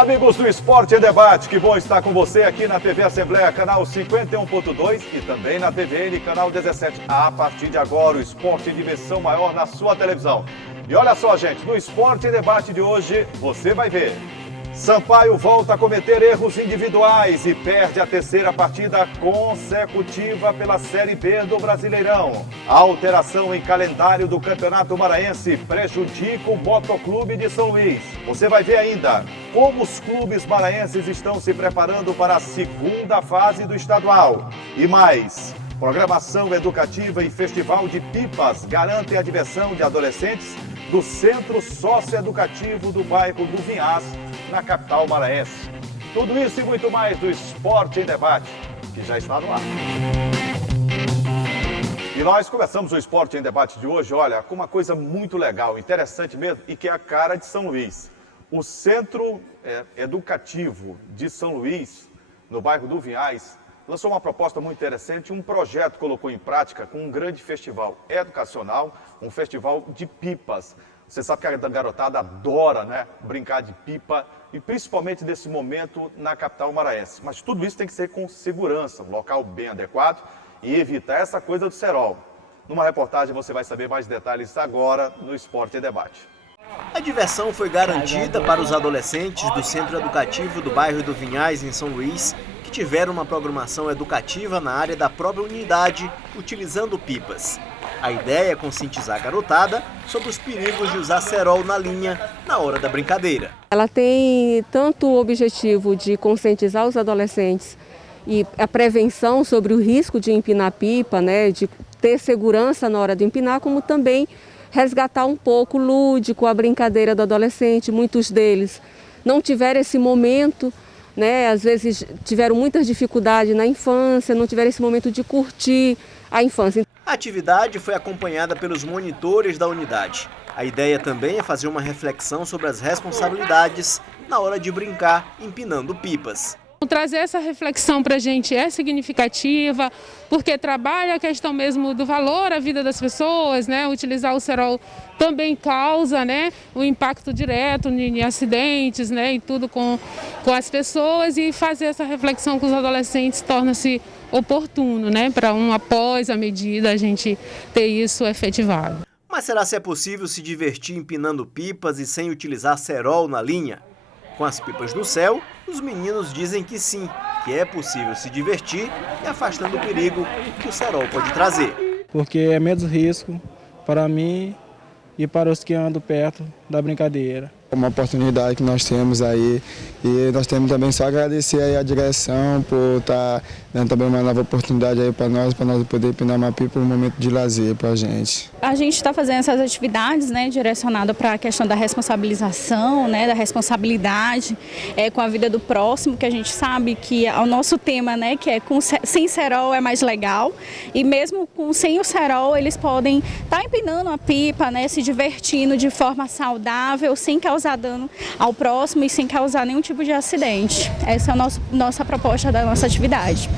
Olá, amigos do Esporte em Debate, que bom estar com você aqui na TV Assembleia, canal 51.2 e também na TVN, canal 17. A partir de agora, o esporte em dimensão maior na sua televisão. E olha só, gente, no Esporte em Debate de hoje, você vai ver. Sampaio volta a cometer erros individuais e perde a terceira partida consecutiva pela Série B do Brasileirão. A alteração em calendário do Campeonato Maranhense prejudica o Motoclube de São Luís. Você vai ver ainda como os clubes maranhenses estão se preparando para a segunda fase do estadual. E mais, programação educativa e festival de pipas garantem a diversão de adolescentes do Centro Socioeducativo do bairro do Vinhas, na capital maranhense. Tudo isso e muito mais do Esporte em Debate, que já está no ar. E nós começamos o Esporte em Debate de hoje, olha, com uma coisa muito legal, interessante mesmo, e que é a cara de São Luís. O Centro Educativo de São Luís, no bairro do Vinhas, lançou uma proposta muito interessante, um projeto colocou em prática com um grande festival educacional, um festival de pipas. Você sabe que a garotada adora, né, brincar de pipa, e principalmente nesse momento na capital maranhense. Mas tudo isso tem que ser com segurança, um local bem adequado e evitar essa coisa do cerol. Numa reportagem você vai saber mais detalhes agora no Esporte em Debate. A diversão foi garantida para os adolescentes do Centro Educativo do bairro do Vinhas, em São Luís, que tiveram uma programação educativa na área da própria unidade, utilizando pipas. A ideia é conscientizar a garotada sobre os perigos de usar cerol na linha na hora da brincadeira. Ela tem tanto o objetivo de conscientizar os adolescentes e a prevenção sobre o risco de empinar pipa, né, de ter segurança na hora de empinar, como também resgatar um pouco o lúdico, a brincadeira do adolescente. Muitos deles não tiveram esse momento, né, às vezes tiveram muitas dificuldades na infância, não tiveram esse momento de curtir a infância. A atividade foi acompanhada pelos monitores da unidade. A ideia também é fazer uma reflexão sobre as responsabilidades na hora de brincar empinando pipas. Trazer essa reflexão para a gente é significativa, porque trabalha a questão mesmo do valor à vida das pessoas, né? Utilizar o cerol também causa, né, um impacto direto em acidentes, né, e tudo com as pessoas, e fazer essa reflexão com os adolescentes torna-se oportuno, né, para após a medida a gente ter isso efetivado. Mas será se é possível se divertir empinando pipas e sem utilizar cerol na linha? Com as pipas no céu, os meninos dizem que sim, que é possível se divertir e afastando o perigo que o cerol pode trazer. Porque é menos risco para mim e para os que andam perto da brincadeira. É uma oportunidade que nós temos aí e nós temos também só agradecer aí a direção por estar dando também uma nova oportunidade aí para nós poder empinar uma pipa, um momento de lazer para a gente. A gente está fazendo essas atividades, né, direcionada para a questão da responsabilização, né, da responsabilidade com a vida do próximo, que a gente sabe que o nosso tema, né, que é sem cerol é mais legal, e mesmo sem o cerol eles podem estar empinando a pipa, né, se divertindo de forma saudável, sem causar dano ao próximo e sem causar nenhum tipo de acidente. Essa é a nossa proposta da nossa atividade.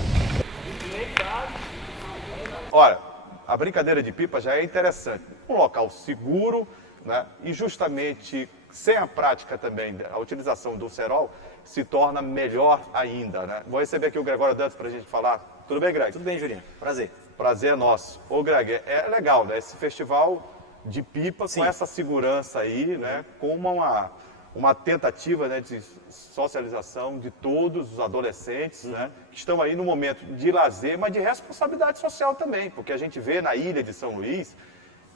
Olha, a brincadeira de pipa já é interessante. Um local seguro, né, e justamente sem a prática também, a utilização do cerol se torna melhor ainda, né? Vou receber aqui o Gregório Dantas para a gente falar. Tudo bem, Greg? Tudo bem, Julinho. Prazer. Prazer é nosso. Ô, Greg, é legal, né? Esse festival de pipa, sim, com essa segurança aí, né, com uma tentativa, né, de socialização de todos os adolescentes, né, que estão aí no momento de lazer, mas de responsabilidade social também, porque a gente vê na ilha de São Luís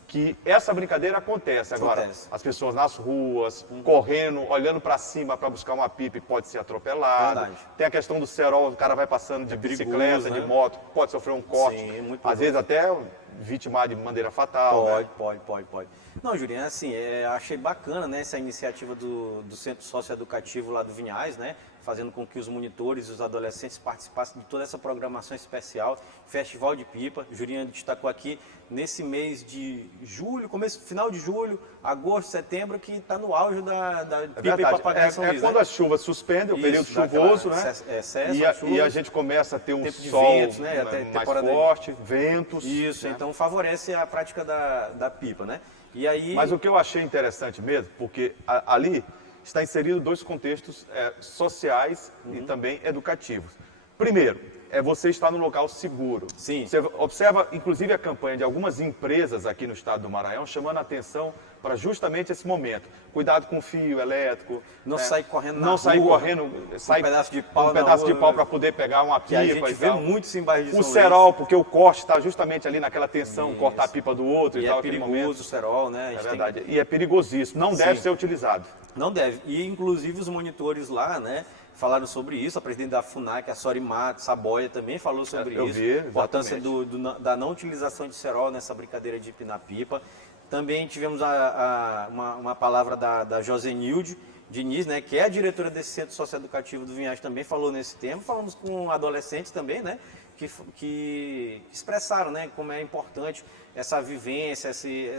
que essa brincadeira acontece. Agora, as pessoas nas ruas, correndo, olhando para cima para buscar uma pipa e pode ser atropelado. Verdade. Tem a questão do cerol, o cara vai passando de bicicleta, né, de moto, pode sofrer um corte, sim, às vezes até vítima de maneira fatal. Pode. Não, Julinho, assim, achei bacana, né, essa iniciativa do Centro Socioeducativo lá do Vinhas, né, fazendo com que os monitores e os adolescentes participassem de toda essa programação especial, Festival de Pipa. Julinho destacou aqui, nesse mês de julho, final de julho, agosto, setembro, que está no auge da pipa e papagaio São Luís. É quando, né, a chuva suspende, o período chuvoso, né? E a gente começa a ter um sol ventos, né, mais forte, ventos. Isso, né? Então favorece a prática da pipa, né? E aí... Mas o que eu achei interessante mesmo, porque ali está inserido dois contextos sociais e também educativos. Primeiro, você estar no local seguro. Sim. Você observa, inclusive, a campanha de algumas empresas aqui no estado do Maranhão chamando a atenção para justamente esse momento. Cuidado com o fio elétrico. Não sair correndo na Não sair rua, correndo, sair com um pedaço de pau, para poder pegar uma pipa. Que a gente vê muito isso em bairro de São O Luís. cerol, porque o corte está justamente ali naquela tensão, cortar a pipa do outro e tal. É perigoso o cerol, né? É verdade. E é perigosíssimo, não deve ser utilizado. Não deve. E, inclusive, os monitores lá, né, falaram sobre isso. A presidente da FUNAC, a Sorimat Saboia, também falou sobre isso. Vi, a importância da não utilização de cerol nessa brincadeira de empinar pipa. Também tivemos uma palavra da Josenilde Diniz, né, que é a diretora desse Centro Socioeducativo do Vinhais, também falou nesse tema. Falamos com adolescentes também, né, que expressaram, né, como é importante essa vivência,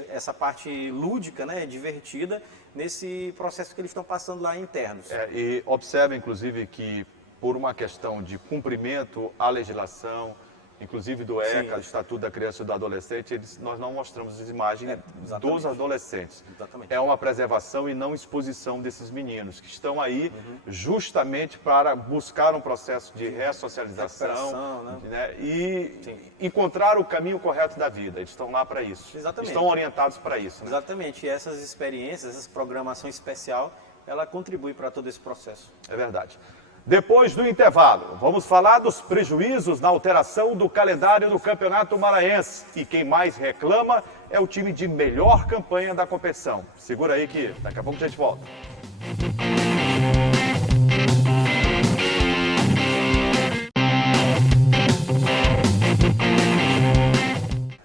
essa parte lúdica, né, divertida, nesse processo que eles estão passando lá internos. E observa, inclusive, que por uma questão de cumprimento à legislação, inclusive do ECA, do Estatuto da Criança e do Adolescente, nós não mostramos as imagens dos adolescentes. Exatamente. É uma preservação e não exposição desses meninos, que estão aí justamente para buscar um processo de ressocialização, né? E encontrar o caminho correto da vida. Eles estão lá para isso. Exatamente. Estão orientados para isso. Né? Exatamente. E essas experiências, essa programação especial, ela contribui para todo esse processo. É verdade. Depois do intervalo, vamos falar dos prejuízos na alteração do calendário do Campeonato Maranhense. E quem mais reclama é o time de melhor campanha da competição. Segura aí que daqui a pouco a gente volta.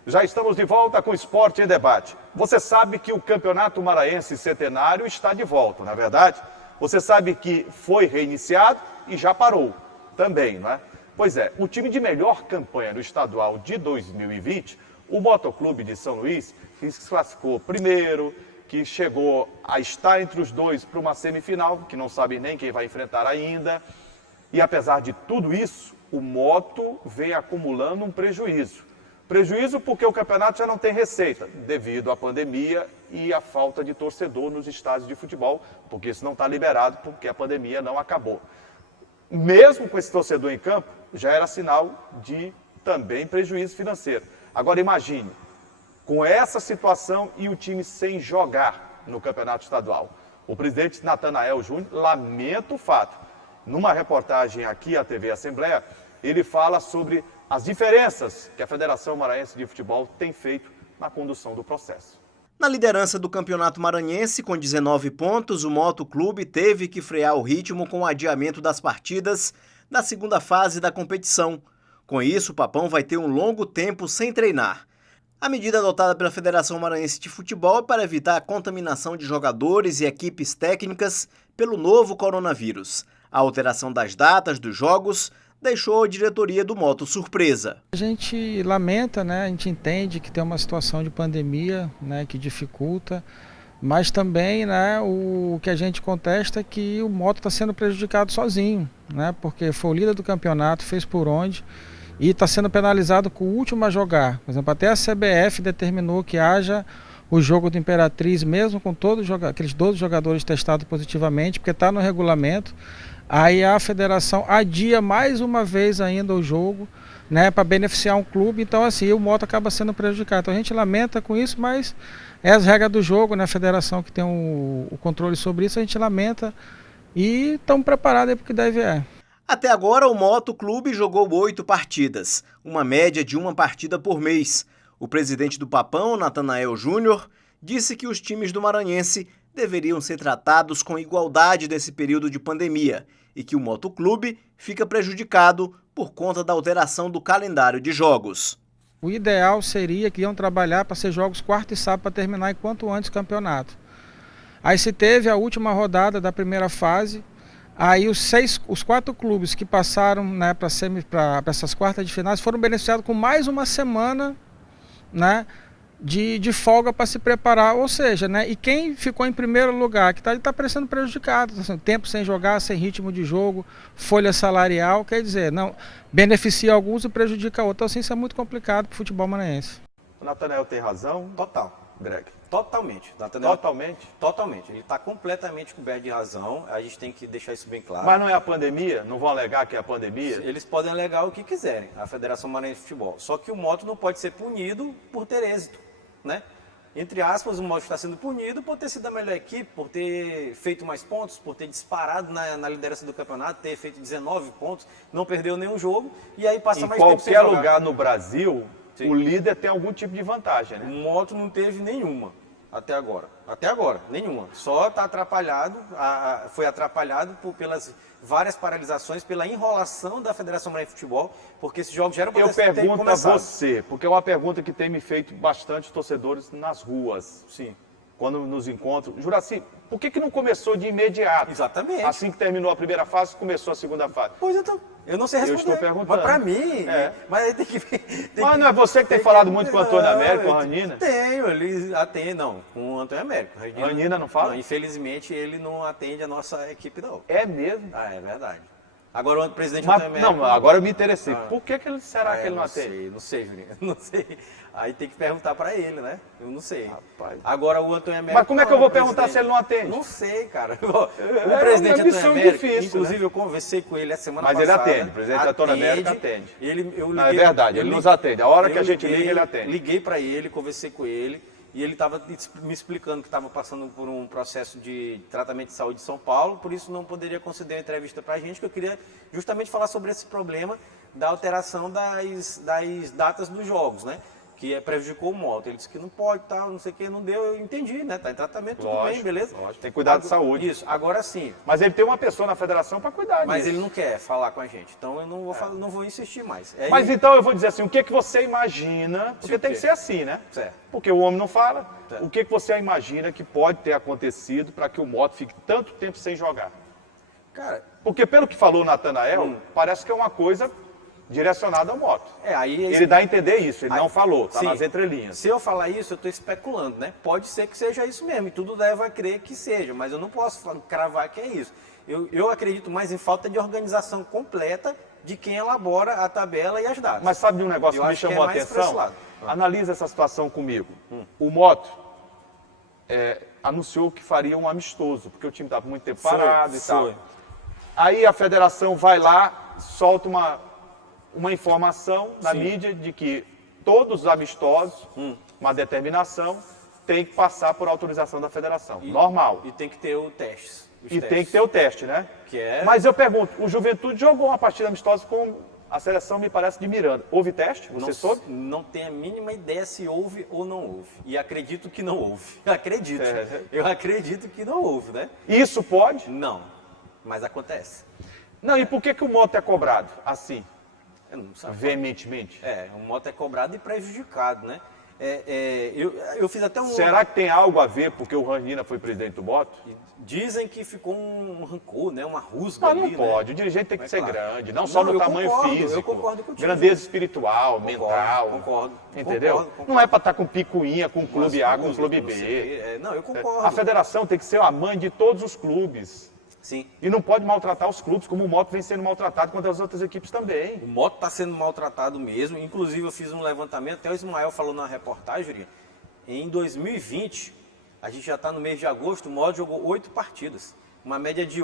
Já estamos de volta com o Esporte em Debate. Você sabe que o Campeonato Maranhense Centenário está de volta, não é verdade? Você sabe que foi reiniciado e já parou também, não é? Pois é, o time de melhor campanha do estadual de 2020, o Motoclube de São Luís, que se classificou primeiro, que chegou a estar entre os dois para uma semifinal, que não sabe nem quem vai enfrentar ainda. E apesar de tudo isso, o Moto vem acumulando um prejuízo. Prejuízo porque o campeonato já não tem receita, devido à pandemia e à falta de torcedor nos estádios de futebol, porque isso não está liberado, porque a pandemia não acabou. Mesmo com esse torcedor em campo, já era sinal de também prejuízo financeiro. Agora imagine, com essa situação e o time sem jogar no campeonato estadual. O presidente Natanael Júnior lamenta o fato. Numa reportagem aqui à TV Assembleia, ele fala sobre as diferenças que a Federação Maranhense de Futebol tem feito na condução do processo. Na liderança do Campeonato Maranhense, com 19 pontos, o Motoclube teve que frear o ritmo com o adiamento das partidas da segunda fase da competição. Com isso, o Papão vai ter um longo tempo sem treinar. A medida adotada pela Federação Maranhense de Futebol é para evitar a contaminação de jogadores e equipes técnicas pelo novo coronavírus. A alteração das datas dos jogos deixou a diretoria do Moto surpresa. A gente lamenta, né? A gente entende que tem uma situação de pandemia, né, que dificulta, mas também, né, o que a gente contesta é que o Moto está sendo prejudicado sozinho, né, porque foi o líder do campeonato, fez por onde e está sendo penalizado com o último a jogar. Por exemplo, até a CBF determinou que haja o jogo do Imperatriz, mesmo com todos aqueles 12 jogadores testados positivamente, porque está no regulamento. Aí a federação adia mais uma vez ainda o jogo, né, para beneficiar um clube. Então, assim, o Moto acaba sendo prejudicado. Então, a gente lamenta com isso, mas é as regras do jogo, né, a federação que tem o controle sobre isso, a gente lamenta e estamos preparados para o que deve é. Até agora, o Motoclube jogou 8 partidas, uma média de uma partida por mês. O presidente do Papão, Natanael Júnior, disse que os times do Maranhense deveriam ser tratados com igualdade nesse período de pandemia e que o Motoclube fica prejudicado por conta da alteração do calendário de jogos. O ideal seria que iam trabalhar para ser jogos quarta e sábado para terminar enquanto antes o campeonato. Aí se teve a última rodada da primeira fase, aí os 4 clubes que passaram, né, para essas quartas de finais foram beneficiados com mais uma semana, né, de folga para se preparar, ou seja, né, e quem ficou em primeiro lugar, que está parecendo prejudicado, assim, tempo sem jogar, sem ritmo de jogo, folha salarial, quer dizer, não beneficia alguns e prejudica outros. Então, assim, isso é muito complicado para o futebol maranhense. O Natanael tem razão. Total. Greg? Totalmente. Nathanael, Totalmente? Totalmente. Ele está completamente coberto de razão. A gente tem que deixar isso bem claro. Mas não é a pandemia? Não vão alegar que é a pandemia? Eles podem alegar o que quiserem, a Federação Maranhense de Futebol. Só que o Moto não pode ser punido por ter êxito, né? Entre aspas, o Moto está sendo punido por ter sido a melhor equipe, por ter feito mais pontos, por ter disparado na liderança do campeonato, ter feito 19 pontos, não perdeu nenhum jogo e aí passa mais tempo sem Em jogar. qualquer lugar no Brasil, Sim. o líder tem algum tipo de vantagem, O né? Moto não teve nenhuma até agora. Até agora, nenhuma. Só está atrapalhado, foi atrapalhado pelas várias paralisações, pela enrolação da Federação Maranhense de Futebol, porque esses jogos já eram para Eu ter pergunto a começado. você, porque é uma pergunta que tem me feito bastante torcedores nas ruas, Sim. quando nos encontram. Juraci, por que não começou de imediato? Exatamente. Assim que terminou a primeira fase, começou a segunda fase. Pois então, eu não sei responder. estou perguntando. Mas pra mim, É. mas aí tem que ver. Mas não é você que tem falado muito com o Antônio Américo, com a Ranina? Tenho, ele atende, não, com o Antônio Américo. Ranina não fala? Não, infelizmente ele não atende a nossa equipe, não. É mesmo? Ah, é verdade. Agora o presidente Mas, Antônio Américo... não, agora eu me interessei. Por que será que ele não não atende? sei, não sei, Juninho, não sei. Aí tem que perguntar pra ele, né? Eu não sei. Rapaz. Agora o Antônio Américo... Mas como é que eu não, vou o perguntar se ele não atende? Não sei, cara. O uma presidente Antônio missão Américo, difícil, inclusive né? eu conversei com ele a semana Mas ele passada. atende, o presidente Antônio Américo atende. Eu Não, é verdade, ele nos atende. A hora que a gente liga, ele atende. Liguei para ele, conversei com ele, e ele estava me explicando que estava passando por um processo de tratamento de saúde em São Paulo, por isso não poderia conceder uma entrevista para a gente, que eu queria justamente falar sobre esse problema da alteração das datas dos jogos, né? Que prejudicou o Moto. Ele disse que não pode, tal, não sei o que, não deu, eu entendi, né? Tá em tratamento, tudo Lógico, bem, beleza? lógico. Tem que cuidar de saúde. Isso, agora sim. Mas ele tem uma pessoa na federação para cuidar Mas disso. ele não quer falar com a gente, então eu não vou, não vou insistir mais. É Mas ele- então eu vou dizer assim, o que você imagina, porque Sim, tem o que quê? ser assim, né? Certo. Porque o homem não fala. Certo. O que você imagina que pode ter acontecido para que o Moto fique tanto tempo sem jogar? Cara, Porque pelo que falou o Nathanael, parece que é uma coisa direcionada ao Moto. aí... Ele dá a entender isso, ele Aí- não falou, tá Sim. nas entrelinhas. Se eu falar isso, eu estou especulando, né? Pode ser que seja isso mesmo, e tudo leva a crer que seja, mas eu não posso cravar que é isso. Eu acredito mais em falta de organização completa de quem elabora a tabela e as datas. Mas sabe de um negócio Eu que me acho que é chamou a mais pra esse atenção? lado. Analisa essa situação comigo. O Moto anunciou que faria um amistoso, porque o time estava muito tempo parado e tal. Aí a federação vai lá, solta uma informação na mídia de que todos os amistosos, uma determinação, tem que passar por autorização da federação. Normal. E tem que ter o teste. E tem que ter o teste, né? Que é- Mas eu pergunto, o Juventude jogou uma partida amistosa com a seleção, me parece, de Miranda. Houve teste? Você soube? Não tenho a mínima ideia se houve ou não houve. E acredito que não houve. Acredito. É. Eu acredito que não houve, né? Isso pode? Não. Mas acontece. Não, e por que o Moto é cobrado assim, Eu não sei. veementemente? O Moto é cobrado e prejudicado, né? Eu fiz até um... Será que tem algo a ver porque o Ranina foi presidente do Moto? Dizem que ficou um rancor, né? Uma rusga Mas não ali, pode, né? o dirigente tem que Mas ser claro. grande, não só no eu tamanho concordo, físico, eu concordo contigo. grandeza espiritual, mental. Concordo. Entendeu? Concordo. Não é para estar com picuinha com o clube Umas A, com o rusgas, clube não B. sei o quê. Não, eu concordo. A federação tem que ser a mãe de todos os clubes. Sim. E não pode maltratar os clubes, como o Moto vem sendo maltratado contra as outras equipes também. O Moto está sendo maltratado mesmo. Inclusive, eu fiz um levantamento, até o Ismael falou na reportagem, Jurinho. Em 2020, a gente já está no mês de agosto, o Moto jogou 8 partidas. Uma média de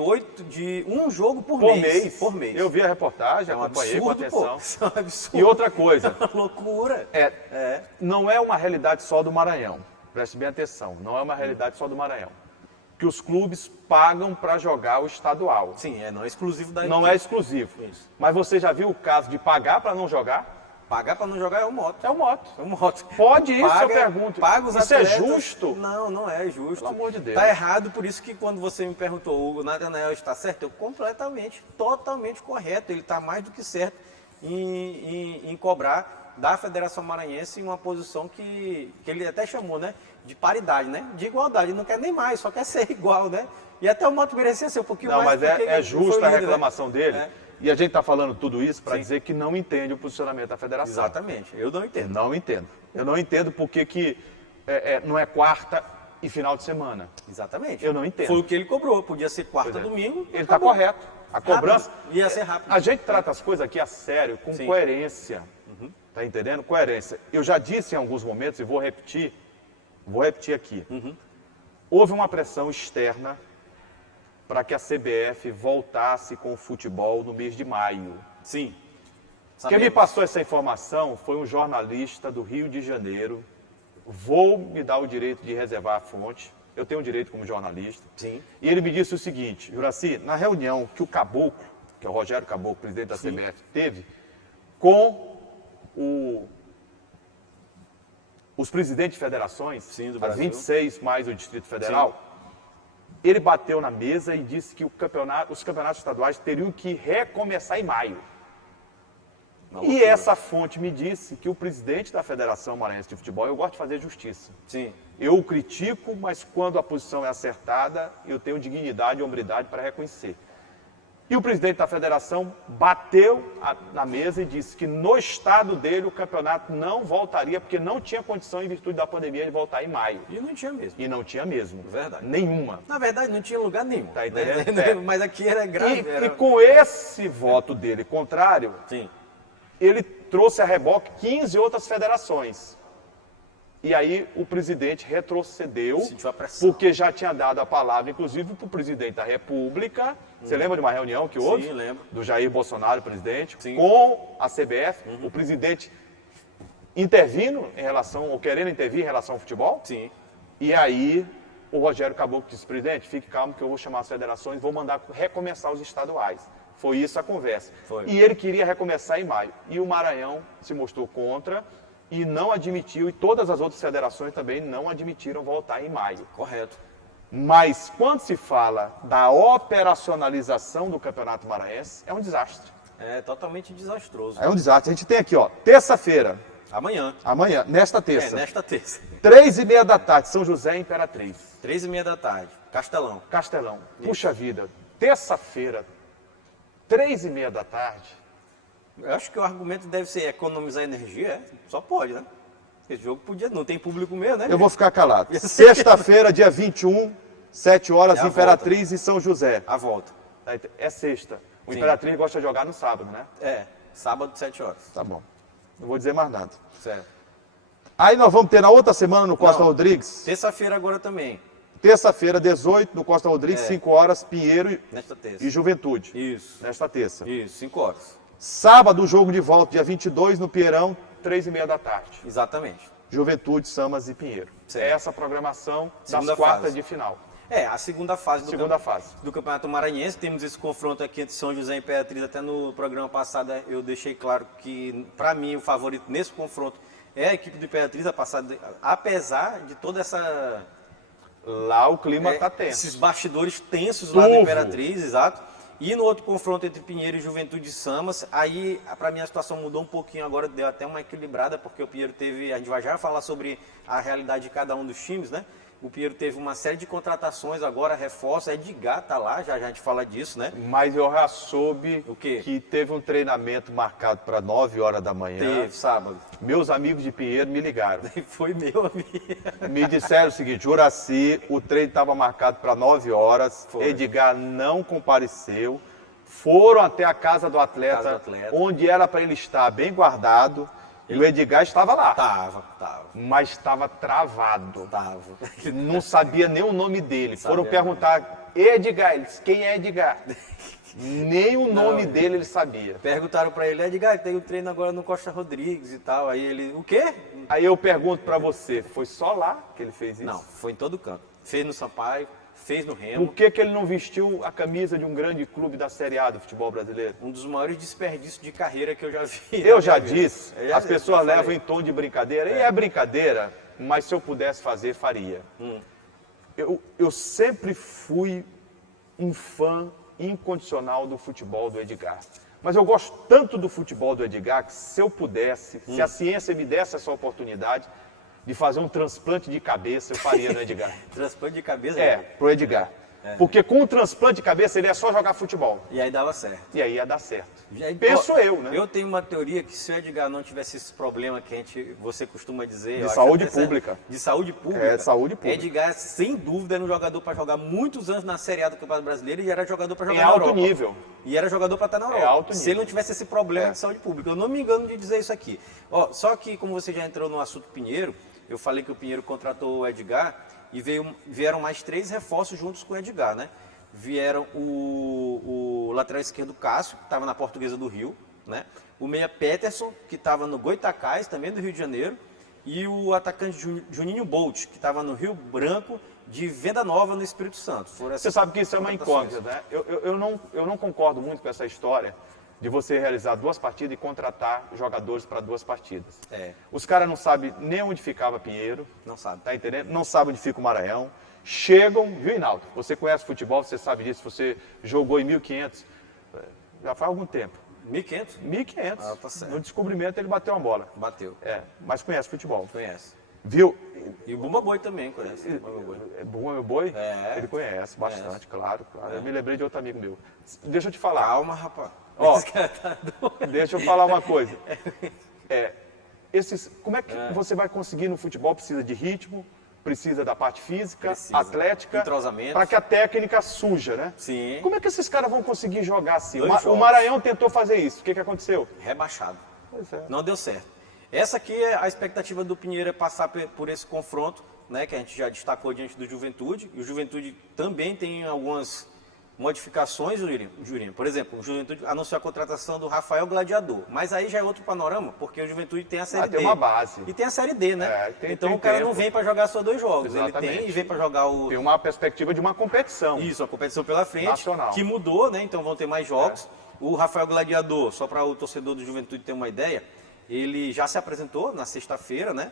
um jogo por mês. Por mês. Eu vi a reportagem, É um acompanhei com absurdo, pô. atenção. Isso é um absurdo. E outra coisa, É uma loucura. não é uma realidade só do Maranhão. Preste bem atenção, não é uma realidade só do Maranhão. Que os clubes pagam para jogar o estadual. Sim, não é exclusivo da Não equipe. é exclusivo. Isso. Mas você já viu o caso de pagar para não jogar? Pagar para não jogar é o Moto. É o Moto. É o Moto. Pode isso, eu pergunto. Paga os Isso é atletas. justo? Não, não é justo. Pelo amor de Deus. Tá errado, por isso que quando você me perguntou, o Nathanael está certo, eu completamente, totalmente correto. Ele está mais do que certo em cobrar da Federação Maranhense uma posição que ele até chamou, né? De paridade, né? De igualdade. Ele não quer nem mais, só quer ser igual, né? E até o Moto merecia ser um pouquinho Não, mais. mas porque é ele justa foi a líder, né? reclamação dele. É. E a gente está falando tudo isso para Sim. dizer que não entende o posicionamento da federação. Exatamente. Eu não Eu entendo. não entendo. Eu não entendo porque que não é quarta e final de semana. Exatamente. Eu não entendo. Foi o que ele cobrou. Podia ser quarta, Pois é. domingo. Ele está acabou. correto. A cobrança. Rápido. Ia ser rápido. A gente trata as coisas aqui a sério, com Sim. coerência. Tá entendendo? Coerência. Eu já disse em alguns momentos, e vou repetir, Vou repetir aqui. Houve uma pressão externa para que a CBF voltasse com o futebol no mês de maio. Sim. Quem me passou essa informação foi um jornalista do Rio de Janeiro. Vou me dar o direito de reservar a fonte. Eu tenho o direito como jornalista. Sim. E ele me disse o seguinte, Juraci, na reunião que o Caboclo, que é o Rogério Caboclo, presidente da CBF, teve com os presidentes de federações, Sim, do as Brasil. 26 mais o Distrito Federal, ele bateu na mesa e disse que os campeonatos estaduais teriam que recomeçar em maio. E essa fonte me disse que o presidente da Federação Maranhense de Futebol, eu gosto de fazer justiça. Sim. Eu o critico, mas quando a posição é acertada, eu tenho dignidade e hombridade para reconhecer. E o presidente da federação bateu na mesa e disse que no estado dele o campeonato não voltaria, porque não tinha condição, em virtude da pandemia, de voltar em maio. E não tinha mesmo. E não tinha mesmo. Verdade. Nenhuma. Na verdade, não tinha lugar nenhum. Tá entendendo? Né? É. Mas aqui era grave. E com esse voto dele contrário, Sim. ele trouxe a reboque 15 outras federações. E aí o presidente retrocedeu, Sentiu a pressão. porque já tinha dado a palavra, inclusive, para o presidente da República. Você lembra de uma reunião que houve? Sim, lembro. Do Jair Bolsonaro, presidente, Sim. com a CBF, o presidente intervindo em relação, ou querendo intervir em relação ao futebol. Sim. E aí o Rogério Caboclo disse, presidente, fique calmo que eu vou chamar as federações, vou mandar recomeçar os estaduais. Foi isso a conversa. Foi. E ele queria recomeçar em maio. E o Maranhão se mostrou contra e não admitiu, e todas as outras federações também não admitiram voltar em maio. Correto. Mas quando se fala da operacionalização do Campeonato Maranhense, é um desastre. É totalmente desastroso. É um desastre. A gente tem aqui, ó, terça-feira, Amanhã. amanhã, nesta terça, Nesta terça. 3h30 da tarde, São José e Imperatriz. 3h30 da tarde. Castelão. Castelão. Puxa vida, terça-feira, 3h30 da tarde. Eu acho que o argumento deve ser economizar energia, só pode, né? Esse jogo podia, não tem público mesmo, né? Eu vou ficar calado. Sexta-feira, dia 21, 7 horas, É a Imperatriz e São José. A volta. É sexta. O Sim. Imperatriz gosta de jogar no sábado, né? É, sábado, 7 horas. Tá bom. Não vou dizer mais nada. Certo. Aí nós vamos ter na outra semana no Costa Não. Rodrigues. Terça-feira agora também, Terça-feira, 18, no Costa Rodrigues, 5 horas, Pinheiro nesta terça. e Juventude. Isso. Nesta terça. Isso, 5 horas. Sábado, jogo de volta, dia 22, no Pierão, 3h30 da tarde. Exatamente. Juventude, Samas e Pinheiro. Certo. É essa a programação Segunda das quartas fase. de final. É, a segunda fase Do do Campeonato Maranhense. Temos esse confronto aqui entre São José e Imperatriz. Até no programa passado eu deixei claro que, para mim, o favorito nesse confronto é a equipe do Imperatriz, apesar de toda essa... Lá o clima tá tenso. Esses bastidores tensos lá da Turvo. Imperatriz, exato. E no outro confronto entre Pinheiro e Juventude e Samas, aí para mim a situação mudou um pouquinho agora, deu até uma equilibrada, porque o Pinheiro teve, a gente vai já falar sobre a realidade de cada um dos times, né? O Pinheiro teve uma série de contratações, agora reforça, Edgar tá lá, já a gente fala disso, né? Mas eu já soube O quê? que teve um treinamento marcado para 9 horas da manhã. Teve, sábado. Meus amigos de Pinheiro me ligaram. E foi meu amigo. Me disseram o seguinte, Juraci, o treino estava marcado para 9 horas, Foi. Edgar não compareceu, foram até a casa do atleta, Casa do atleta. onde era para ele estar bem guardado, e o Edgar estava lá, Tava. mas estava travado. Tava. Não sabia nem o nome dele. Foram Sabia, perguntar, Edgar, ele disse, quem é Edgar? Nem o nome dele ele sabia. Perguntaram pra ele, Edgar, tem o treino agora no Costa Rodrigues e tal. Aí ele, o quê? Aí eu pergunto para você, foi só lá que ele fez isso? Não, foi em todo canto. Fez no Sampaio, fez no Remo. Por que ele não vestiu a camisa de um grande clube da Série A do futebol brasileiro? Um dos maiores desperdícios de carreira que eu já vi. Eu já disse, Eu já- as pessoas já falei. levam em tom de brincadeira, e é brincadeira, mas se eu pudesse fazer, faria. Eu sempre fui um fã incondicional do futebol do Edgar. Mas eu gosto tanto do futebol do Edgar que se eu pudesse, se a ciência me desse essa oportunidade de fazer um transplante de cabeça, eu faria no Edgar. Transplante de cabeça. Pro Edgar. Porque com o transplante de cabeça ele é só jogar futebol. E aí dava certo. E aí ia dar certo. E aí, Penso eu, né? Eu tenho uma teoria que se o Edgar não tivesse esse problema que você costuma dizer... eu acho saúde até certo, pública. De saúde pública. É, de saúde pública. Edgar, sem dúvida, era um jogador para jogar muitos anos na Série A do Campeonato Brasileiro e era jogador para jogar Em na alto Europa. nível. E era jogador para estar na Europa. alto Se nível. ele não tivesse esse problema É. de saúde pública. Eu não me engano de dizer isso aqui. Ó, só que, como você já entrou no assunto Pinheiro, eu falei que o Pinheiro contratou o Edgar e vieram mais 3 reforços juntos com o Edgar, né? Vieram o lateral esquerdo Cássio, que estava na Portuguesa do Rio, né? O meia Peterson, que estava no Goitacás, também do Rio de Janeiro, e o atacante Juninho Bolt, que estava no Rio Branco, de Venda Nova, no Espírito Santo. Você sabe que isso é uma incógnita, né? Eu não concordo muito com essa história de você realizar 2 partidas e contratar jogadores para 2 partidas. Os caras não sabem nem onde ficava Pinheiro. Não sabe. Tá entendendo? Não sabem onde fica o Maranhão. Chegam, viu, Hinaldo? Você conhece futebol, você sabe disso, você jogou em 1500, já faz algum tempo. 1500? 1500. Ah, tá certo. No descobrimento ele bateu uma bola. Bateu. Mas conhece futebol. Conhece. Viu? E o Bumba Boi também conhece. Bumba Boi? Ele conhece bastante, claro. Eu me lembrei de outro amigo meu. Deixa eu te falar. Calma, rapaz. Ó, Tá deixa eu falar uma coisa. Como é que você vai conseguir no futebol? Precisa de ritmo, precisa da parte física, atlética, entrosamento, para que a técnica suja, né? Sim. Como é que esses caras vão conseguir jogar assim? Dois O jogos. Maranhão tentou fazer isso. O que aconteceu? Rebaixado. Pois é. Não deu certo. Essa aqui é a expectativa do Pinheiro, é passar por esse confronto, né, que a gente já destacou diante do Juventude. E o Juventude também tem algumas modificações, Jurinho. Por exemplo, o Juventude anunciou a contratação do Rafael Gladiador. Mas aí já é outro panorama, porque o Juventude tem a Série D. Tem uma base. E tem a Série D, né? Então o cara não vem para jogar só 2 jogos. Exatamente. Ele vem para jogar o... Tem uma perspectiva de uma competição. Isso, a competição pela frente, nacional, que mudou, né? Então vão ter mais jogos. O Rafael Gladiador, só para o torcedor do Juventude ter uma ideia, ele já se apresentou na sexta-feira, né?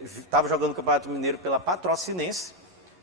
Estava jogando o Campeonato Mineiro pela Patrocinense,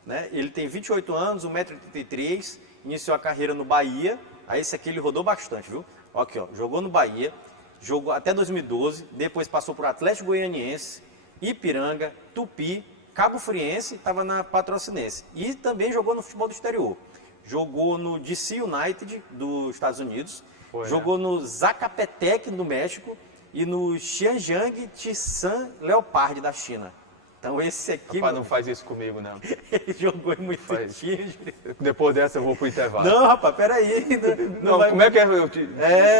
né? Ele tem 28 anos, 1,83 m, iniciou a carreira no Bahia. Aí esse aqui ele rodou bastante, viu? Aqui, ó, jogou no Bahia, jogou até 2012, depois passou por Atlético Goianiense, Ipiranga, Tupi, Cabo Friense, estava na Patrocinense. E também jogou no futebol do exterior. Jogou no DC United dos Estados Unidos, jogou no Zacatepec do México e no Xianjiang Tishan Leopard da China. Então esse aqui... Rapaz, não faz isso comigo, não. Ele jogou em muito time. Depois dessa eu vou pro intervalo. Não, rapaz, peraí. Não, como é que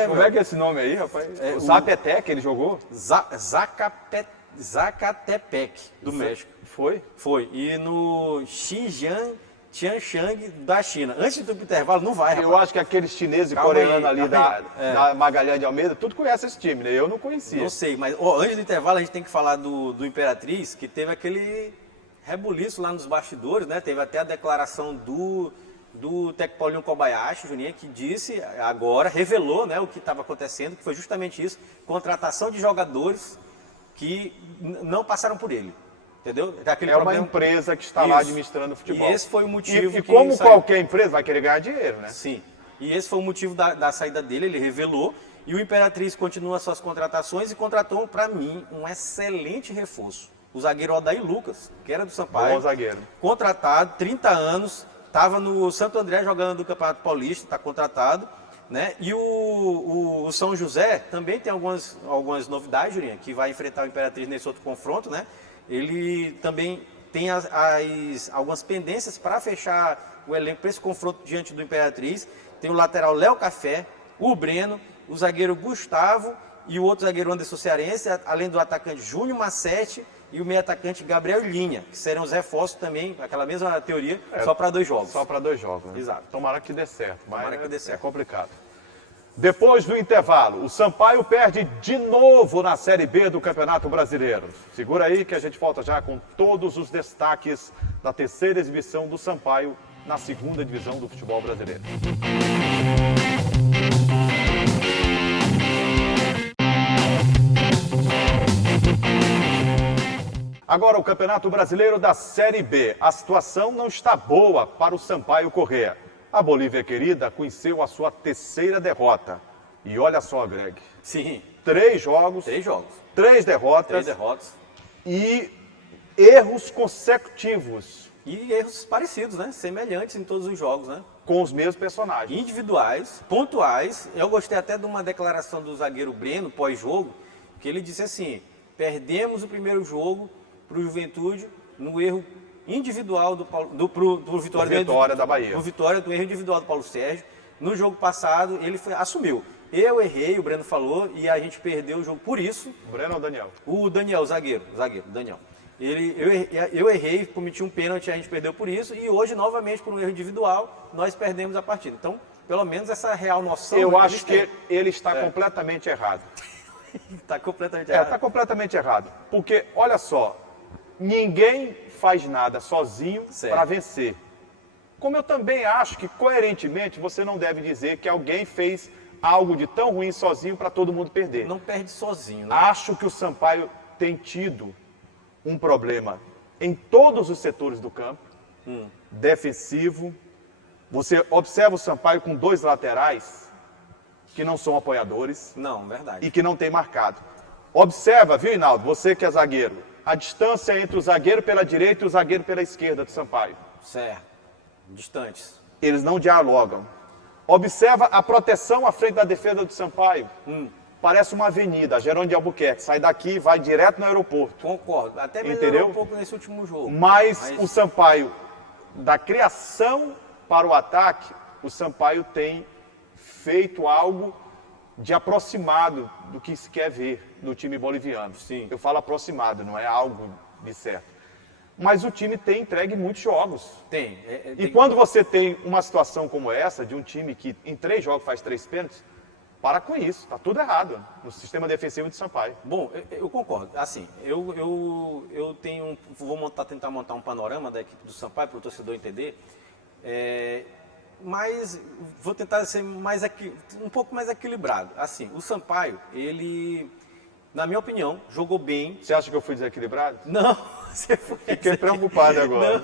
como é que é esse nome aí, rapaz? O Zapetec ele jogou? Zacatepec do México. Foi? Foi. E no Xinjiang Tianshang da China. Antes do intervalo, não vai, rapaz. Eu acho que aqueles chineses e coreanos ali da Magalhães de Almeida, tudo conhece esse time, né? Eu não conhecia. Não sei, mas antes do intervalo a gente tem que falar do Imperatriz, que teve aquele rebuliço lá nos bastidores, né? Teve até a declaração do técnico Paulinho Kobayashi, Juninho, que disse agora, revelou, né, o que estava acontecendo, que foi justamente isso, contratação de jogadores que não passaram por ele. Entendeu? Uma empresa que está lá administrando o futebol. E esse foi o motivo E como qualquer empresa vai querer ganhar dinheiro, né? Sim. E esse foi o motivo da saída dele, ele revelou. E o Imperatriz continua suas contratações e contratou, para mim, um excelente reforço. O zagueiro Odair Lucas, que era do Sampaio. Bom zagueiro. Contratado, 30 anos, estava no Santo André jogando do Campeonato Paulista, está contratado. Né? E o São José também tem algumas novidades, Jurinha, que vai enfrentar o Imperatriz nesse outro confronto, né? Ele também tem algumas pendências para fechar o elenco para esse confronto diante do Imperatriz. Tem o lateral Léo Café, o Breno, o zagueiro Gustavo e o outro zagueiro Anderson Cearense, além do atacante Júnior Massete e o meio atacante Gabriel Linha, que serão os reforços também, aquela mesma teoria, só para 2 jogos. Só para 2 jogos, né? Exato. Tomara que dê certo, mas Tomara que dê certo. É complicado. Depois do intervalo, o Sampaio perde de novo na Série B do Campeonato Brasileiro. Segura aí que a gente volta já com todos os destaques da 3ª exibição do Sampaio na 2ª divisão do futebol brasileiro. Agora o Campeonato Brasileiro da Série B. A situação não está boa para o Sampaio Corrêa. A Bolívia querida conheceu a sua 3ª derrota. E olha só, Greg. Sim. 3 jogos. 3 jogos. 3 derrotas. 3 derrotas. E erros consecutivos. E erros parecidos, né? Semelhantes em todos os jogos, né? Com os mesmos personagens. Individuais, pontuais. Eu gostei até de uma declaração do zagueiro Breno, pós-jogo, que ele disse assim: perdemos o primeiro jogo para o Juventude no erro individual pro Vitória da Bahia. No Vitória, do erro individual do Paulo Sérgio. No jogo passado, ele assumiu. Eu errei, o Breno falou, e a gente perdeu o jogo por isso. O Breno ou o Daniel? O Daniel, o zagueiro, Daniel. Eu errei, cometi um pênalti, a gente perdeu por isso, e hoje, novamente, por um erro individual, nós perdemos a partida. Então, pelo menos essa real noção... Eu acho que ele está completamente errado. Está completamente errado. Está completamente errado. Porque, olha só, ninguém faz nada sozinho para vencer. Como eu também acho que, coerentemente, você não deve dizer que alguém fez algo de tão ruim sozinho para todo mundo perder. Não perde sozinho, né? Acho que o Sampaio tem tido um problema em todos os setores do campo, defensivo. Você observa o Sampaio com 2 laterais que não são apoiadores. Não, verdade. E que não tem marcado. Observa, viu, Hinaldo, você que é zagueiro, a distância entre o zagueiro pela direita e o zagueiro pela esquerda do Sampaio. Certo. Distantes. Eles não dialogam. Observa a proteção à frente da defesa do Sampaio. Parece uma avenida, Jerônimo de Albuquerque. Sai daqui e vai direto no aeroporto. Concordo. Até melhorou um pouco nesse último jogo. Mas o Sampaio, da criação para o ataque, o Sampaio tem feito algo de aproximado do que se quer ver do time boliviano. Sim. Eu falo aproximado, não é algo de certo. Mas o time tem entregue muitos jogos. Tem. E quando você tem uma situação como essa, de um time que em 3 jogos faz 3 pênaltis, para com isso, está tudo errado no sistema defensivo de Sampaio. Bom, eu concordo. Assim, eu tenho, tentar montar um panorama da equipe do Sampaio para o torcedor entender, mas vou tentar ser um pouco mais equilibrado. Assim, o Sampaio, ele, na minha opinião, jogou bem. Você acha que eu fui desequilibrado? Não, você foi. Fiquei preocupado agora.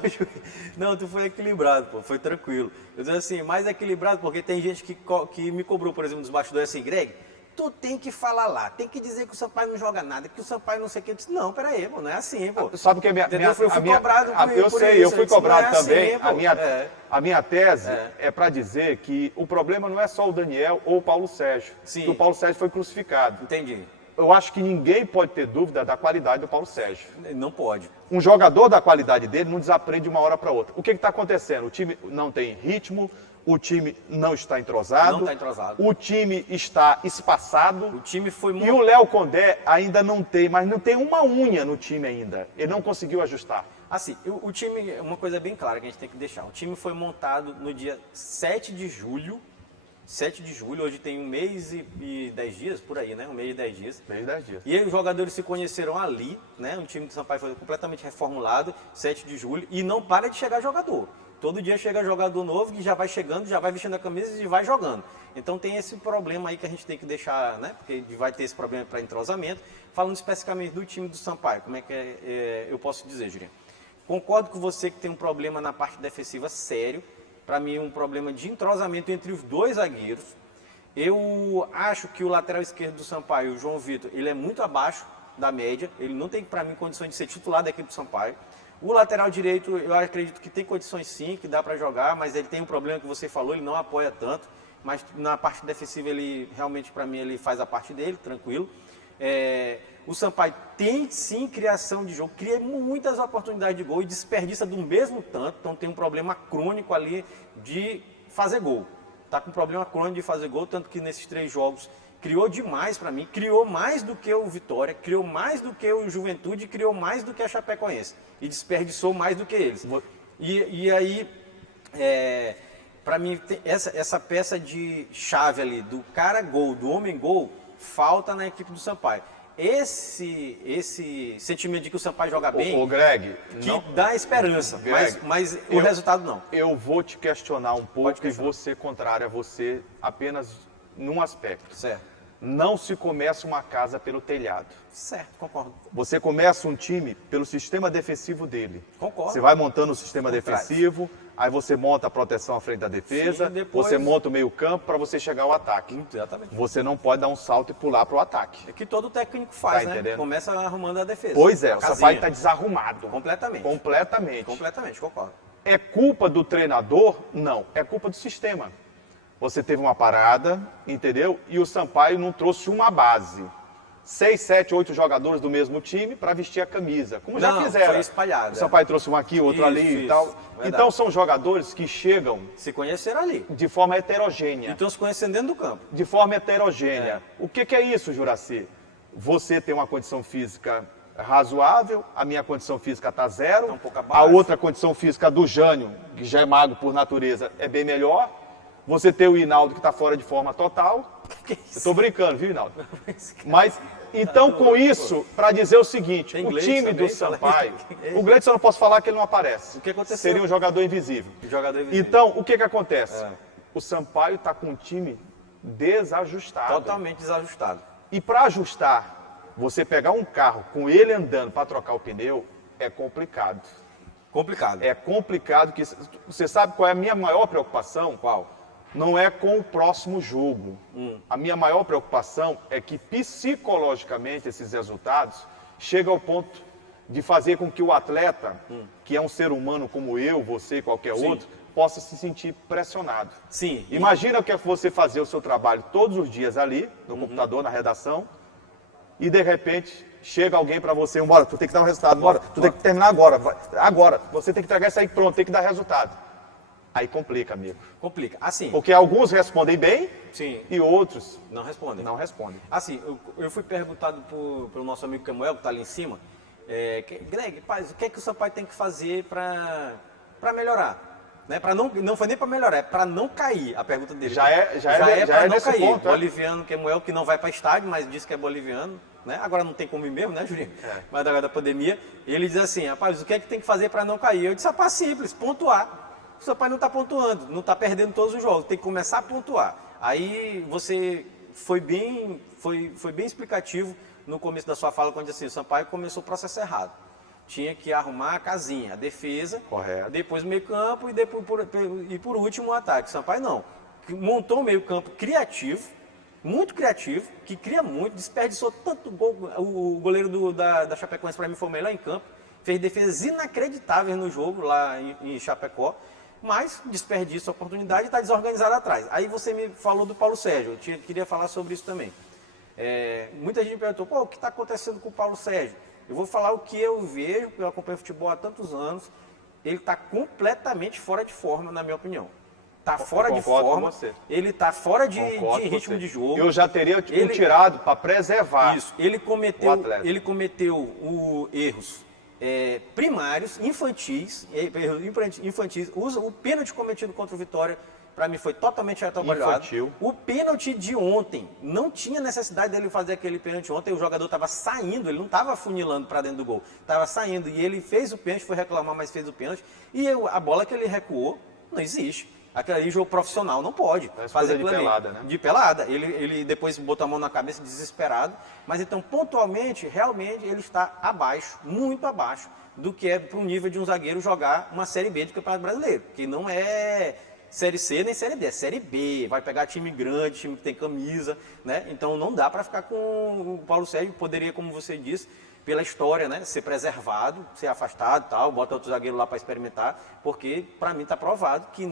Não, tu foi equilibrado, pô, foi tranquilo. Eu digo assim, mais equilibrado porque tem gente que me cobrou, por exemplo, nos bastidores assim, Greg, tu tem que falar lá, tem que dizer que o Sampaio não joga nada, que o Sampaio não sei o que. Eu disse, não, peraí, pô, não é assim, pô. Sabe que eu fui cobrado por eu por sei, isso. eu fui cobrado também. Assim, a minha tese é para dizer que o problema não é só o Daniel ou o Paulo Sérgio. Sim. Que o Paulo Sérgio foi crucificado. Entendi. Eu acho que ninguém pode ter dúvida da qualidade do Paulo Sérgio. Não pode. Um jogador da qualidade dele não desaprende de uma hora para outra. O que está acontecendo? O time não tem ritmo, o time não está entrosado. Não está entrosado. O time está espaçado. O time foi E o Léo Condé ainda não tem, mas não tem uma unha no time ainda. Ele não conseguiu ajustar. Assim, o time, uma coisa bem clara que a gente tem que deixar. O time foi montado no dia 7 de julho. 7 de julho, hoje tem 1 mês e 10 dias, por aí, né? 1 mês e 10 dias. 1 mês e 10 dias. E aí os jogadores se conheceram ali, né? O time do Sampaio foi completamente reformulado, 7 de julho, e não para de chegar jogador. Todo dia chega jogador novo que já vai chegando, já vai vestindo a camisa e vai jogando. Então tem esse problema aí que a gente tem que deixar, né? Porque vai ter esse problema para entrosamento. Falando especificamente do time do Sampaio, como é que eu posso dizer, Juliano? Concordo com você que tem um problema na parte defensiva sério. Para mim, um problema de entrosamento entre os 2 zagueiros. Eu acho que o lateral esquerdo do Sampaio, o João Vitor, ele é muito abaixo da média. Ele não tem, para mim, condições de ser titular da equipe do Sampaio. O lateral direito, eu acredito que tem condições sim, que dá para jogar, mas ele tem um problema que você falou, ele não apoia tanto. Mas na parte defensiva, ele realmente, para mim, ele faz a parte dele, tranquilo. O Sampaio tem sim criação de jogo, cria muitas oportunidades de gol e desperdiça do mesmo tanto, então tem um problema crônico ali de fazer gol. Está com um problema crônico de fazer gol, tanto que nesses 3 jogos criou demais para mim, criou mais do que o Vitória, criou mais do que o Juventude, criou mais do que a Chapecoense e desperdiçou mais do que eles. E aí, para mim, essa peça de chave ali do cara gol, do homem gol, falta na equipe do Sampaio. Esse sentimento de que o Sampaio joga bem, o Greg, que dá esperança, Greg, mas o resultado não. Eu vou te questionar um pouco e vou ser contrário a você apenas num aspecto. Certo. Não se começa uma casa pelo telhado. Certo, concordo. Você começa um time pelo sistema defensivo dele. Concordo. Você vai montando o sistema defensivo, aí você monta a proteção à frente da defesa, sim, depois... você monta o meio campo para você chegar ao ataque. Exatamente. Você não pode dar um salto e pular para o ataque. É que todo técnico faz, Tá né? entendendo? Começa arrumando a defesa. Pois é, o Sampaio está desarrumado. Completamente. Completamente, concordo. É culpa do treinador? Não, é culpa do sistema. Você teve uma parada, entendeu? E o Sampaio não trouxe uma base. 6, 7, 8 jogadores do mesmo time para vestir a camisa, como já fizeram. Foi espalhado. O Sampaio trouxe um aqui, outro ali e tal. Verdade. Então são jogadores que chegam se conheceram ali, de forma heterogênea. Então se conhecendo dentro do campo. De forma heterogênea. O que é isso, Juraci? Você tem uma condição física razoável, a minha condição física está zero, Tá um pouco a abaixo. outra condição física do Jânio, que já é magro por natureza, é bem melhor. Você tem o Hinaldo que está fora de forma total. Que Eu isso? estou brincando, viu, Hinaldo? Mas, então, com isso, para dizer o seguinte, Tem o Gleison time também, do fala aí. Sampaio, o Gleison eu não posso falar que ele não aparece. O que aconteceu? Seria um jogador invisível. Jogador invisível. Então, o que acontece? É. O Sampaio está com um time desajustado. Totalmente desajustado. E para ajustar, você pegar um carro com ele andando para trocar o pneu, é complicado. Complicado. É complicado, que você sabe qual é a minha maior preocupação? Qual? Não é com o próximo jogo. A minha maior preocupação é que psicologicamente esses resultados chegam ao ponto de fazer com que o atleta, que é um ser humano como eu, você e qualquer Sim. outro, possa se sentir pressionado. Sim. Imagina o que é você fazer o seu trabalho todos os dias ali, no computador, na redação, e de repente chega alguém para você, bora, tu tem que dar um resultado, bora, tu tem que terminar agora, agora, você tem que entregar isso aí pronto, tem que dar resultado. Aí complica, amigo. Complica. Assim, Porque alguns respondem bem sim, e outros não respondem. não respondem. Assim, eu fui perguntado pelo nosso amigo Camuel, que está ali em cima, Greg, paz, o que é que o Sampaio tem que fazer para melhorar? Né? Não foi nem para melhorar, é para não cair, a pergunta dele. Já é para não nesse cair. ponto, é? Boliviano Camuel, que não vai para estádio, mas diz que é boliviano, né? Agora não tem como ir mesmo, né, Julinho? Mas da pandemia, ele diz assim, rapaz, o que é que tem que fazer para não cair? Eu disse, rapaz, simples, pontuar. O Sampaio não está pontuando, não está perdendo todos os jogos, tem que começar a pontuar. Aí você foi bem explicativo no começo da sua fala, quando disse assim, o Sampaio começou o processo errado. Tinha que arrumar a casinha, a defesa, Correto. depois o meio campo e por último o ataque. O Sampaio não. Montou um meio campo criativo, muito criativo, que cria muito, desperdiçou tanto gol. O goleiro da Chapecoense para mim foi o melhor em campo. Fez defesas inacreditáveis no jogo lá em Chapecó, mas desperdiça a oportunidade e está desorganizado atrás. Aí você me falou do Paulo Sérgio, eu queria falar sobre isso também. Muita gente me perguntou, pô, o que está acontecendo com o Paulo Sérgio? Eu vou falar o que eu vejo, porque eu acompanho futebol há tantos anos, ele está completamente fora de forma, na minha opinião. Está fora de Concordo com forma, você. ele está fora de Concordo com ritmo você. de jogo. Eu já teria Ele- tirado para preservar. Isso, ele o cometeu atleta. erros primários, infantis, o pênalti cometido contra o Vitória, para mim foi totalmente atabalhado. Infantil. O pênalti de ontem, não tinha necessidade dele fazer aquele pênalti ontem, o jogador estava saindo, ele não estava funilando para dentro do gol, estava saindo, e ele fez o pênalti, foi reclamar, mas fez o pênalti, e a bola que ele recuou, não existe. Aquele ali, jogo profissional, não pode fazer de aquilo ali. pelada, né? De pelada. Ele depois botou a mão na cabeça desesperado. Mas então, pontualmente, realmente, ele está abaixo, muito abaixo, do que é para o nível de um zagueiro jogar uma Série B do Campeonato Brasileiro. Que não é Série C nem Série D, é Série B. Vai pegar time grande, time que tem camisa, né? Então não dá para ficar com o Paulo Sérgio. Poderia, como você disse, pela história, né, ser preservado, ser afastado e tal, bota outro zagueiro lá para experimentar, porque para mim está provado que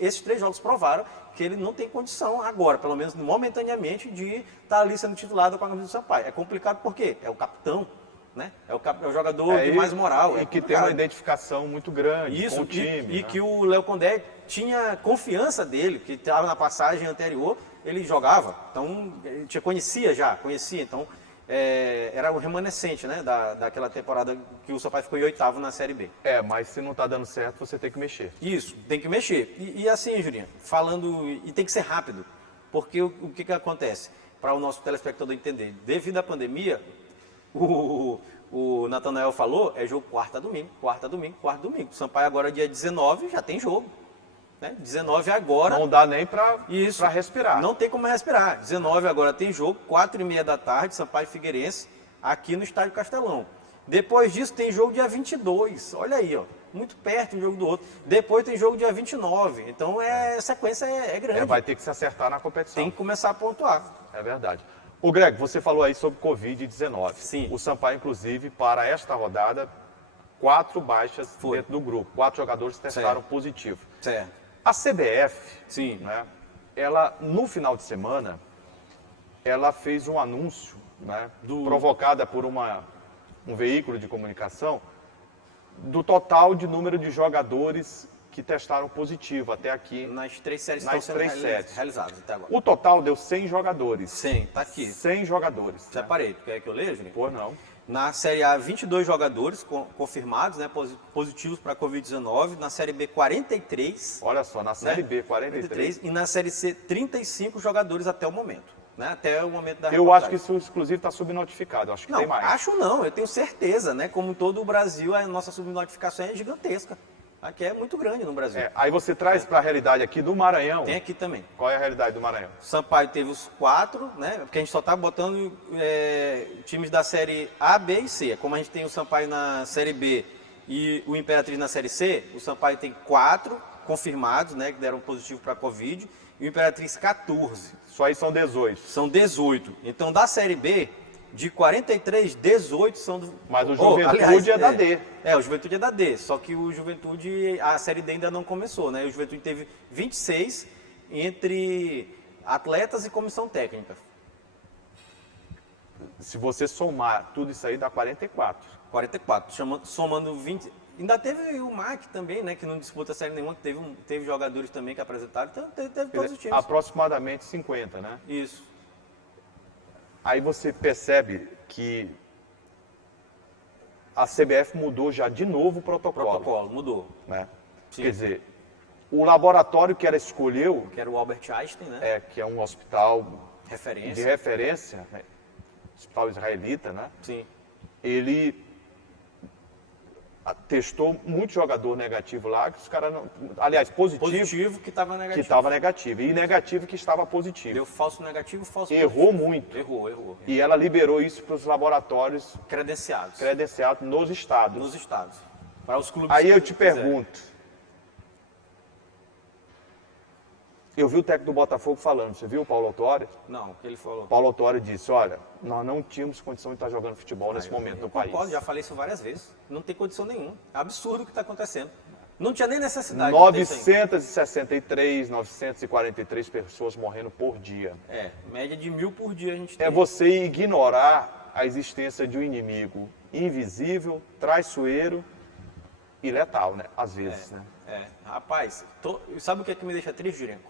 esses três jogos provaram que ele não tem condição agora, pelo menos momentaneamente, de estar ali sendo titulado com a camisa do Sampaio. É complicado porque é o capitão, né? É o jogador de mais moral. E que tem uma identificação muito grande com o time. E né? que o Léo Condé tinha confiança dele, que estava na passagem anterior, ele jogava, então ele conhecia, então era o remanescente, né, daquela temporada que o Sampaio ficou em 8º na Série B. Mas se não está dando certo, você tem que mexer. Isso, tem que mexer. E assim, Julinha, e tem que ser rápido, porque o que acontece? Para o nosso telespectador entender, devido à pandemia, o Natanael falou, é jogo quarta, domingo. O Sampaio agora, dia 19, já tem jogo. Né? 19 agora. Não dá nem para Isso. respirar. Não tem como respirar. 19 agora tem jogo, 4h30 da tarde, Sampaio e Figueirense, aqui no Estádio Castelão. Depois disso tem jogo dia 22. Olha aí, ó. Muito perto um jogo do outro. Depois tem jogo dia 29. Então a sequência é grande. Vai ter que se acertar na competição. Tem que começar a pontuar. É verdade. Ô Greg, você falou aí sobre Covid-19. Sim. O Sampaio, inclusive, para esta rodada, 4 baixas dentro do grupo. 4 jogadores testaram positivo. Certo. A CBF, Sim. né, ela, no final de semana, ela fez um anúncio, né, provocada por um veículo de comunicação, do total de número de jogadores que testaram positivo até aqui. Nas 3 séries Nas estão sendo 3 séries. realizadas até agora. O total deu 100 jogadores. 100, tá aqui. 100 jogadores. Separei. Tu quer que eu leia, Juninho? Pô, não. Na Série A, 22 jogadores confirmados, né, positivos para a Covid-19. Na Série B, 43. Olha só, na Série B, 43. E na Série C, 35 jogadores até o momento. Né, até o momento da Eu reportagem. acho que isso, inclusive, está subnotificado. Acho que Não, tem mais. acho não, eu tenho certeza, né? Como todo o Brasil, a nossa subnotificação é gigantesca. Aqui é muito grande no Brasil. Aí você traz para a realidade aqui do Maranhão. Tem aqui também. Qual é a realidade do Maranhão? Sampaio teve os 4, né? Porque a gente só está botando times da Série A, B e C. Como a gente tem o Sampaio na Série B e o Imperatriz na Série C, o Sampaio tem 4 confirmados, né? Que deram positivo para a Covid. E o Imperatriz 14. Isso aí são 18. São 18. Então, da Série B, de 43, 18 são do... Mas o Juventude é da D. O Juventude é da D. Só que o Juventude, a Série D ainda não começou, né? O Juventude teve 26 entre atletas e comissão técnica. Se você somar tudo isso aí, dá 44. 44. Somando 20... Ainda teve o MAC também, né? Que não disputa série nenhuma, que teve jogadores também que apresentaram. Então, teve todos os times. Aproximadamente 50, né? Isso. Aí você percebe que a CBF mudou já de novo o protocolo. O protocolo mudou. Né? Sim. Quer dizer, o laboratório que ela escolheu, Que era o Albert Einstein, né? que é um hospital Referência. de referência, né? Hospital israelita, né? Sim. Ele testou muito jogador negativo lá, que os caras não... Aliás, Positivo que estava negativo. que estava negativo, e negativo que estava positivo. Deu falso negativo, falso Errou positivo. muito. Errou. E ela liberou isso para os laboratórios Credenciados. credenciados nos estados. Nos estados. Para os clubes Aí que eu te quiserem. pergunto, eu vi o técnico do Botafogo falando, você viu o Paulo Autuori? Não, o que ele falou. Paulo Autuori disse, olha, nós não tínhamos condição de estar jogando futebol nesse momento no país. Concordo, já falei isso várias vezes. Não tem condição nenhuma. É absurdo o que está acontecendo. Não tinha nem necessidade. de ter isso aí. 963, 943 pessoas morrendo por dia. Média de 1.000 por dia a gente tem. É você ignorar a existência de um inimigo invisível, traiçoeiro e letal, né? Às vezes, né? Rapaz, sabe o que é que me deixa triste, Juliano?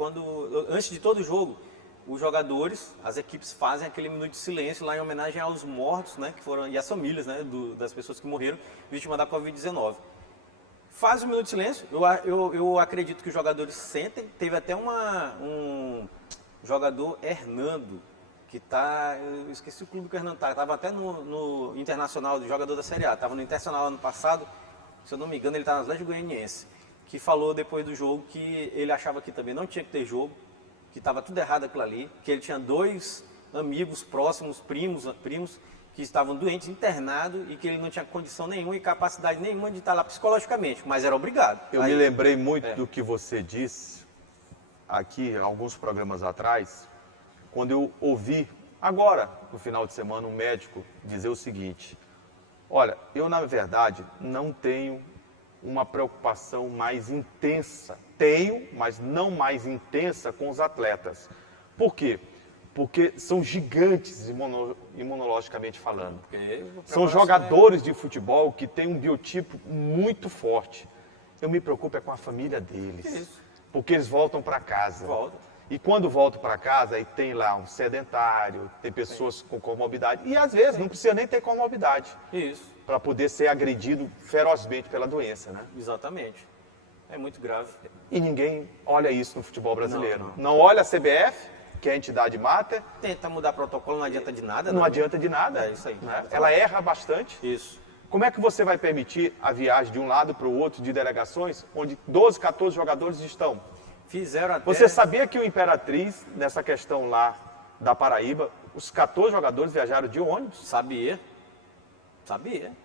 Antes de todo jogo, os jogadores, as equipes fazem aquele minuto de silêncio lá em homenagem aos mortos, né? Que foram, e às famílias, né? Das pessoas que morreram vítimas da Covid-19. Faz o minuto de silêncio, eu acredito que os jogadores sentem. Teve até um jogador, Hernando, que eu esqueci o clube que o Hernando estava até no Internacional, do jogador da Série A, estava no Internacional ano passado, se eu não me engano ele está no Atlético Goianiense, que falou depois do jogo que ele achava que também não tinha que ter jogo, que estava tudo errado aquilo ali, que ele tinha 2 amigos próximos, primos, que estavam doentes, internados, e que ele não tinha condição nenhuma e capacidade nenhuma de estar lá psicologicamente, mas era obrigado. Eu me lembrei muito do que você disse aqui, alguns programas atrás, quando eu ouvi, agora, no final de semana, um médico dizer o seguinte, olha, eu na verdade não tenho uma preocupação mais intensa, tenho, mas não mais intensa com os atletas. Por quê? Porque são gigantes imunologicamente falando. São jogadores de futebol que têm um biotipo muito forte. Eu me preocupo com a família deles. Porque eles voltam para casa. E quando voltam para casa, aí tem lá um sedentário, tem pessoas com comorbidade. E às vezes não precisa nem ter comorbidade. Para poder ser agredido ferozmente pela doença, né? Exatamente. É muito grave. E ninguém olha isso no futebol brasileiro. Não. Não olha a CBF, que é a entidade máter. Tenta mudar protocolo, não adianta de nada. Não adianta de nada. É isso aí. Né? Ela erra bastante. Isso. Como é que você vai permitir a viagem de um lado para o outro de delegações, onde 12, 14 jogadores estão? Fizeram até... Você sabia que o Imperatriz, nessa questão lá da Paraíba, os 14 jogadores viajaram de ônibus? Sabia.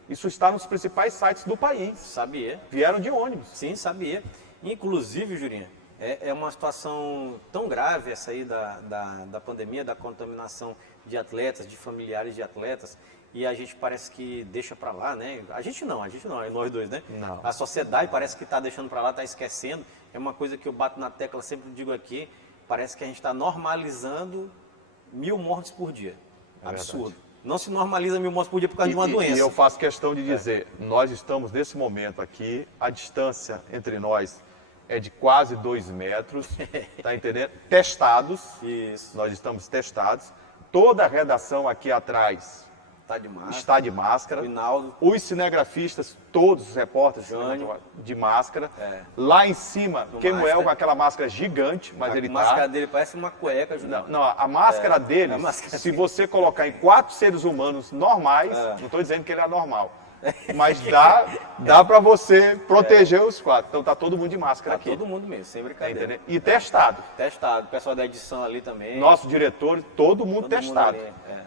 Isso está nos principais sites do país. Sabia. Vieram de ônibus. Sim, sabia. Inclusive, Jurinha, é uma situação tão grave essa aí da pandemia, da contaminação de atletas, de familiares de atletas, e a gente parece que deixa para lá, né? A gente não, é nós dois, né? Não. A sociedade parece que está deixando para lá, está esquecendo. É uma coisa que eu bato na tecla, sempre digo aqui, parece que a gente está normalizando 1.000 mortes por dia. Absurdo. Verdade. Não se normaliza 1.000 mortes por dia por causa de uma doença. E eu faço questão de dizer, nós estamos nesse momento aqui, a distância entre nós é de quase 2 metros, tá entendendo? Testados, Isso. nós estamos testados. Toda a redação aqui atrás Tá de máscara. está de máscara. O Hinaldo. Os cinegrafistas, todos os repórteres Jânio. de máscara. É. Lá em cima, Kemuel Master. com aquela máscara gigante, mas A ele máscara tá... dele parece uma cueca, Julião. Não, a máscara dele, a máscara se você colocar em 4 seres humanos normais, não estou dizendo que ele é anormal, mas dá para você proteger os 4. Então tá todo mundo de máscara Tá aqui. todo mundo mesmo, sem Tá brincadeira. entendendo? E testado. Testado. O pessoal da edição ali também. Nosso diretor, todo mundo testado. ali, é.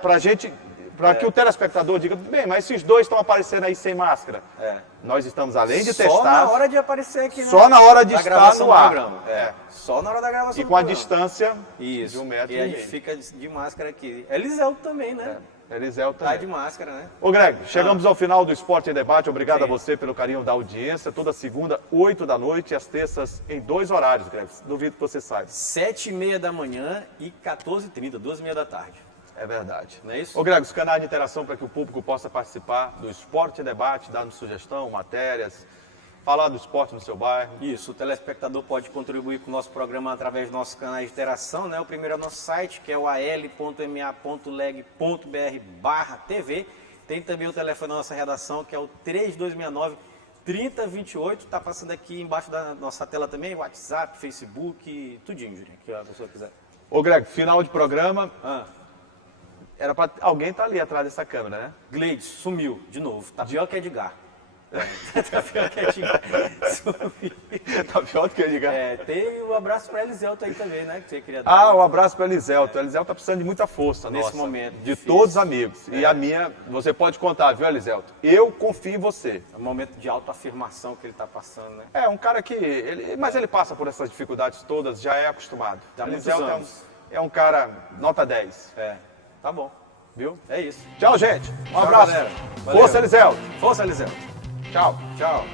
Pra gente, para que o telespectador diga, bem, mas esses dois estão aparecendo aí sem máscara. É. Nós estamos, além de Só testar, na hora de aparecer aqui, só na hora de da estar gravação no do ar. programa. É. Só na hora da gravação E do com a programa. distância Isso. de 1 metro E e a gente meio. fica de máscara aqui. Eliseu também, né? Eliseu Tá também. de máscara, né? Ô Greg, chegamos ao final do Esporte em Debate. Obrigado Sim. a você pelo carinho da audiência. Toda segunda, 8 da noite e às terças em 2 horários, Greg. Duvido que você saiba. 7h30 da manhã e 14h30, 2h30 da tarde. É verdade. Não é isso? Ô Greg, os canais de interação para que o público possa participar do Esporte em Debate, dando sugestão, matérias, falar do esporte no seu bairro. Isso, o telespectador pode contribuir com o nosso programa através dos nossos canais de interação, né? O primeiro é o nosso site, que é o al.ma.leg.br/TV. Tem também o telefone da nossa redação, que é o 3269-3028. Está passando aqui embaixo da nossa tela também, WhatsApp, Facebook, tudinho, Julinho, que a pessoa quiser. Ô Greg, final de programa. Ah, Era para alguém tá ali atrás dessa câmera, né? Gleides, sumiu, de novo. Tá pior que Edgar. Tá pior que Edgar. Sumiu. Tá pior do que eu diga. É, tem um abraço para Eliselto aí também, né? Que você queria dar. Ah, um abraço para Eliselto. O Eliselto tá precisando de muita força Nesse nossa, momento de difícil. todos os amigos. E a minha, você pode contar, viu, Eliselto? Eu confio em você. É um momento de autoafirmação que ele tá passando, né? É um cara que, mas ele passa por essas dificuldades todas, já é acostumado. Tá há muitos Eliselto anos. é um cara nota 10, É. Tá bom. viu? É isso. Tchau, gente. Um Tchau, abraço. galera. Valeu. Força, Eliselto. Força, Eliselto. Tchau. Tchau.